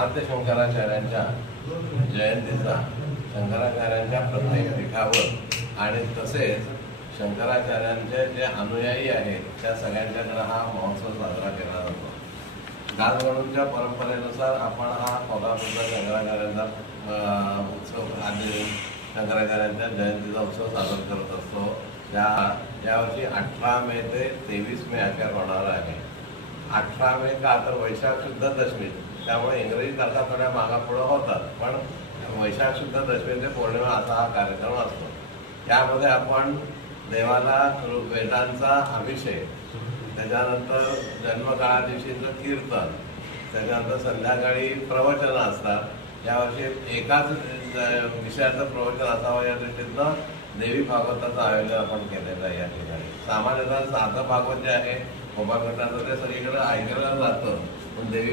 आद्य शंकराचार्यांच्या जयंतीचा शंकराचार्यांच्या प्रत्येक पीठावर आणि तसेच शंकराचार्यांचे जे अनुयायी आहेत त्या सगळ्यांच्याकडे हा महोत्सव साजरा केला जातो. गाजगणूंच्या परंपरेनुसार आपण हा कोल्हापूरचा शंकराचार्यांचा उत्सव आधी शंकराचार्यांच्या जयंतीचा उत्सव साजरा करत असतो. यावर्षी 18 मे ते 23 मे अखेर होणार आहे. 18 मे का तर वैशाख शुद्ध दशमी, त्यामुळे इंग्रजी तारखा थोड्या मागापुढं होतात, पण वैशाख शुद्ध दशमी ते पौर्णिमा असा हा कार्यक्रम असतो. यामध्ये आपण देवाला वेदांचा अभिषेक, त्याच्यानंतर जन्मकाळा दिवशीचं कीर्तन, त्याच्यानंतर संध्याकाळी प्रवचनं असतात. यावर्षी एकाच विषयाचं प्रवचन असावं या दृष्टीनं देवी भागवताचं आयोजन आपण केलेलं आहे. या ठिकाणी सामान्यतः साधं भागवत जे आहे उपाकटाचं ते सगळीकडे ऐकलं जातं, पण देवी